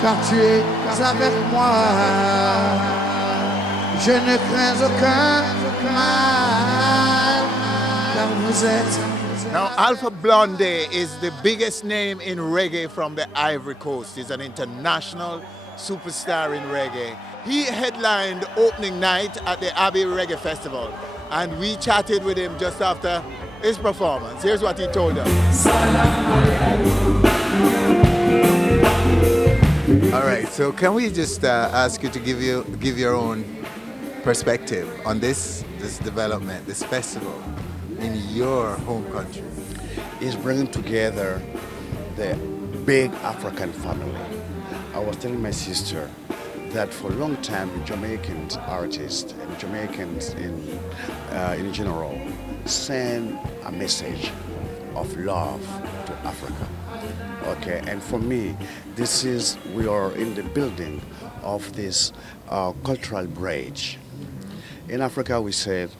car tu es avec moi. Je ne crains aucun mal, car vous êtes. Now, Alpha Blondy is the biggest name in reggae from the Ivory Coast. He's an international superstar in reggae. He headlined opening night at the Abi Reggae Festival, and we chatted with him just after his performance. Here's what he told us. All right, so can we just ask you to give your own perspective on this development, this festival in your home country? Is bringing together the big African family. I was telling my sister that for a long time Jamaican artists and Jamaicans in general send a message of love to Africa. Okay, and for me, we are in the building of this cultural bridge. In Africa, we said,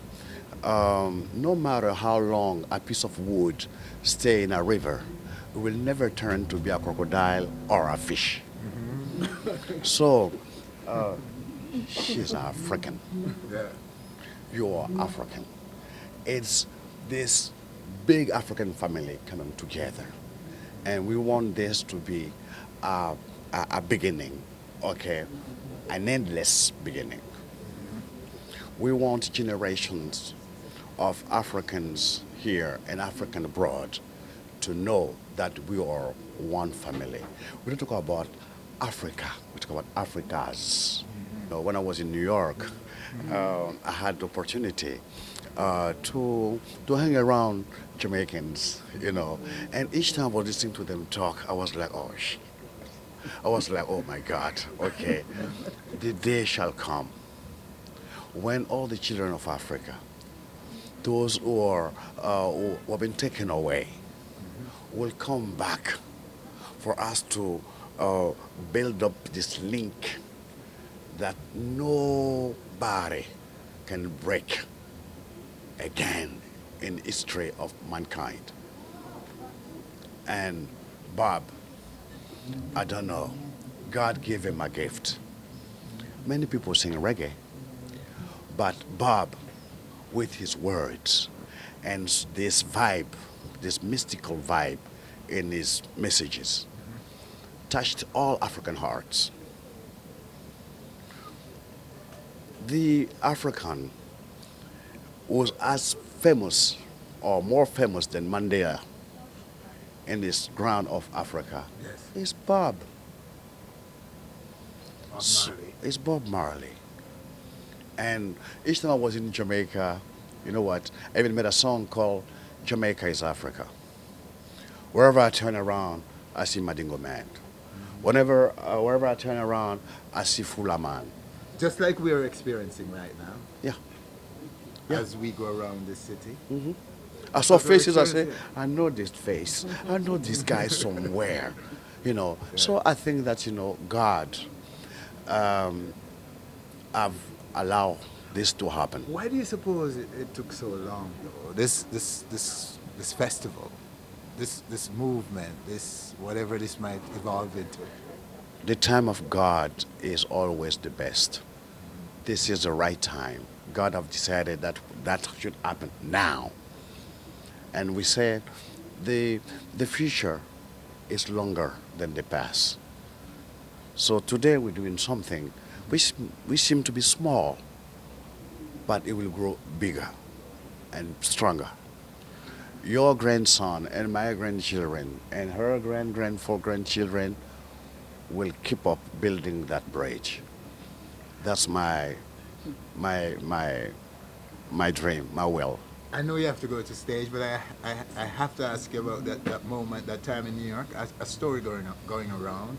no matter how long a piece of wood stay in a river, it will never turn to be a crocodile or a fish. Mm-hmm. So, she's African. Yeah. You are African. It's this big African family coming together. And we want this to be a beginning, okay? An endless beginning. We want generations of Africans here and African abroad to know that we are one family. We don't talk about Africa, we talk about Africas. You know, when I was in New York, I had the opportunity to hang around Jamaicans, you know, and each time I was listening to them talk, I was like, oh, shit. I was like, oh my God, okay, the day shall come when all the children of Africa, those who have been taken away, will come back for us to build up this link that nobody can break again in history of mankind. And Bob, I don't know, God gave him a gift. Many people sing reggae, but Bob, with his words and this vibe, this mystical vibe in his messages, touched all African hearts. The African was as famous or more famous than Mandela in this ground of Africa. Yes. It's Bob. Marley. It's Bob Marley. And each time I was in Jamaica, you know what, I even made a song called Jamaica is Africa. Wherever I turn around, I see Madingo Man. Wherever I turn around, I see Fula Man. Just like we're experiencing right now. Yeah. Yeah. As we go around the city. Mm-hmm. I saw faces, I say, I know this face. I know this guy somewhere. You know. Yeah. So I think that, you know, God have allowed this to happen. Why do you suppose it took so long, though? This festival, this movement, this whatever this might evolve into. The time of God is always the best. This is the right time. God have decided that should happen now. And we say the future is longer than the past. So today we're doing something which we seem to be small, but it will grow bigger and stronger. Your grandson and my grandchildren and her grandchildren will keep up building that bridge. That's my dream, my will. I know you have to go to stage, but I have to ask you about that moment, that time in New York. A story going around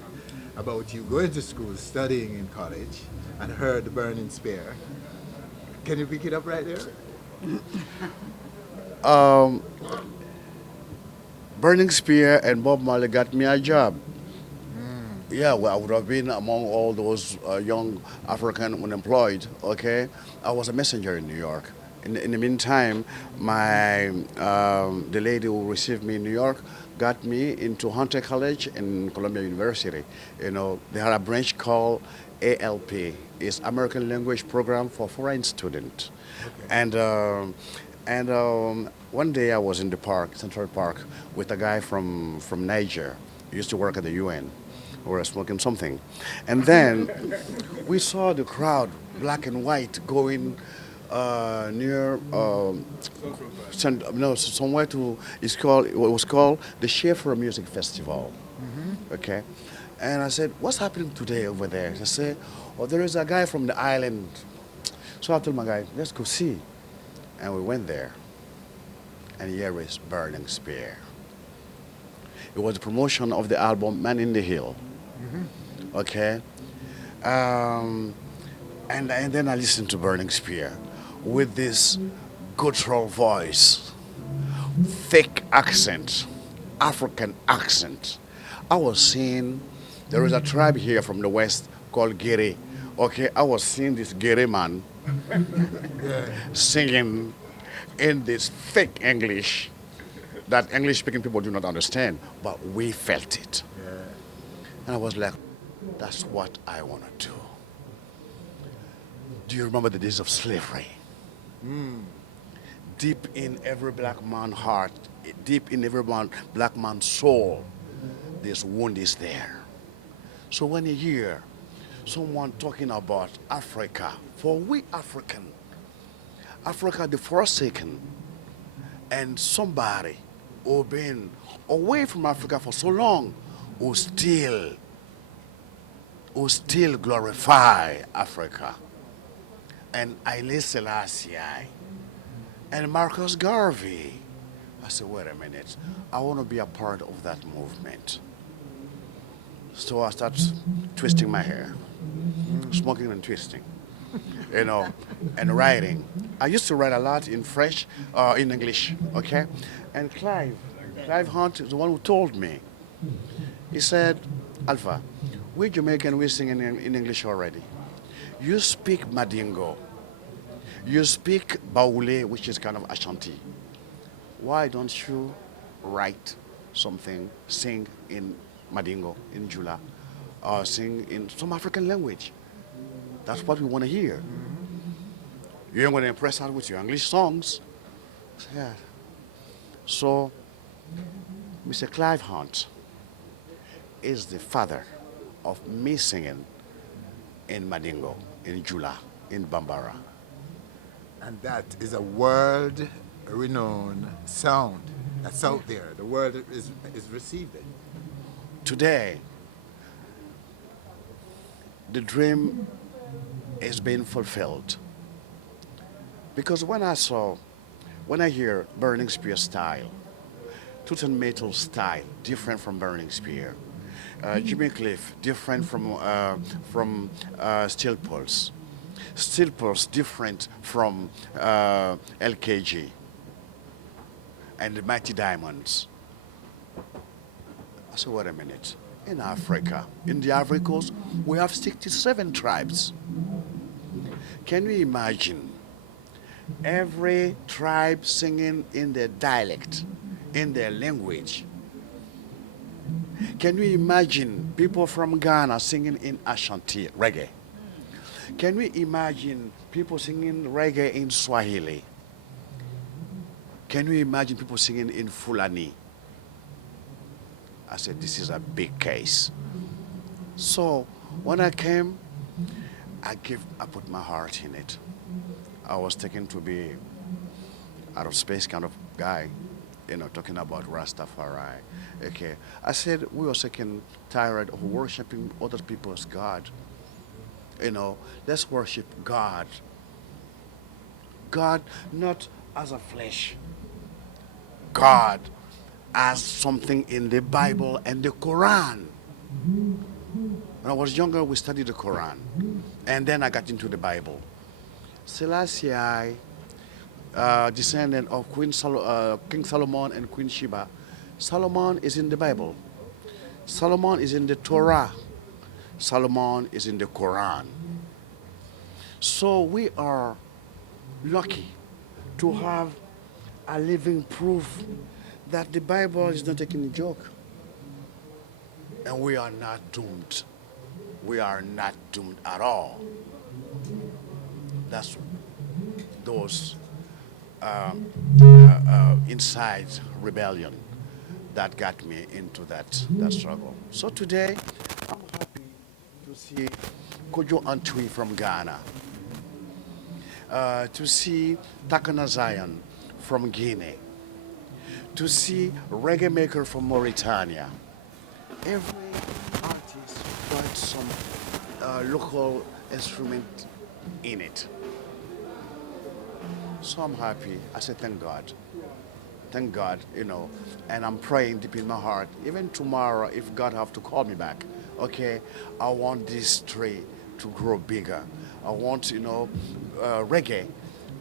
about you going to school, studying in college, and heard the Burning Spear. Can you pick it up right there? Burning Spear and Bob Marley got me a job. Yeah, well, I would have been among all those young African unemployed, okay? I was a messenger in New York. In the meantime, the lady who received me in New York got me into Hunter College and Columbia University. You know, they had a branch called ALP. It's American Language Program for Foreign Students. And one day I was in the park, Central Park, with a guy from Niger. He used to work at the UN. We were smoking something. And then we saw the crowd, black and white, going near no, somewhere to, it was called the Schaefer Music Festival. Okay. And I said, what's happening today over there? I said, oh, there is a guy from the island. So I told my guy, let's go see. And we went there. And here is Burning Spear. It was the promotion of the album Man in the Hill. Okay. And then I listened to Burning Spear with this guttural voice, thick accent, African accent. I was seeing, there is a tribe here from the west called Gere. Okay, I was seeing this Gere man singing in this thick English that English-speaking people do not understand, but we felt it. And I was like, that's what I want to do. Do you remember the days of slavery? Deep in every black man's heart, deep in every black man's soul, this wound is there. So when you hear someone talking about Africa, for we Africa the forsaken, and somebody who been away from Africa for so long, who still glorify Africa. And Haile Selassie and Marcus Garvey. I said, wait a minute, I want to be a part of that movement. So I started twisting my hair, smoking and twisting, you know, and writing. I used to write a lot in French, in English, okay? And Clive Hunt is the one who told me. He said, Alpha, we Jamaican, we sing in English already. You speak Madingo. You speak Baule, which is kind of Ashanti. Why don't you write something, sing in Madingo, in Jula, or sing in some African language? That's what we want to hear. You ain't going to impress us with your English songs. Yeah. So, Mr. Clive Hunt is the father of me singing in Madingo, in Jula, in Bambara. And that is a world-renowned sound that's out there. The world is received it. Today, the dream is being fulfilled. Because when I hear Burning Spear style, Tooth Metal style, different from Burning Spear, Jimmy Cliff, different from Steel Pulse. Steel Pulse, different from LKG and the Mighty Diamonds. I said, wait a minute. In Africa, in the Ivory Coast, we have 67 tribes. Can you imagine every tribe singing in their dialect, in their language? Can you imagine people from Ghana singing in Ashanti reggae? Can we imagine people singing reggae in Swahili? Can we imagine people singing in Fulani? I said, this is a big case. So when I came, I put my heart in it. I was taken to be out of space kind of guy, you know, talking about Rastafari. Okay. I said, we were sick and tired of worshiping other people's God. You know, let's worship God. God not as a flesh. God as something in the Bible and the Quran. When I was younger, we studied the Quran. And then I got into the Bible. Selassie, descendant of King Solomon and Queen Sheba. Solomon is in the Bible. Solomon is in the Torah. Solomon is in the Quran. So we are lucky to have a living proof that the Bible is not taking a joke. And we are not doomed. We are not doomed at all. That's those inside rebellion that got me into that struggle. So today, I'm happy to see Kojo Antwi from Ghana, to see Takana Zion from Guinea, to see Reggae Maker from Mauritania. Every artist got some local instrument in it. So I'm happy. I say thank God. Thank God, and I'm praying deep in my heart. Even tomorrow, if God have to call me back, okay, I want this tree to grow bigger. I want, reggae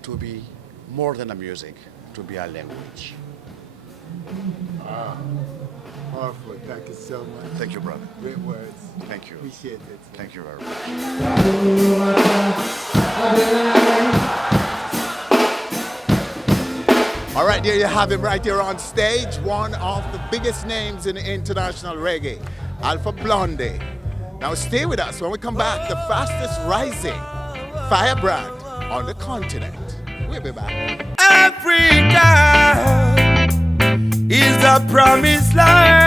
to be more than a music, to be a language. Powerful. Thank you so much. Thank you, brother. Great words. Thank you. Appreciate it. Thank you very much. All right, there you have him right here on stage. One of the biggest names in international reggae, Alpha Blondy. Now stay with us. When we come back, the fastest rising firebrand on the continent. We'll be back. Africa is a promised land.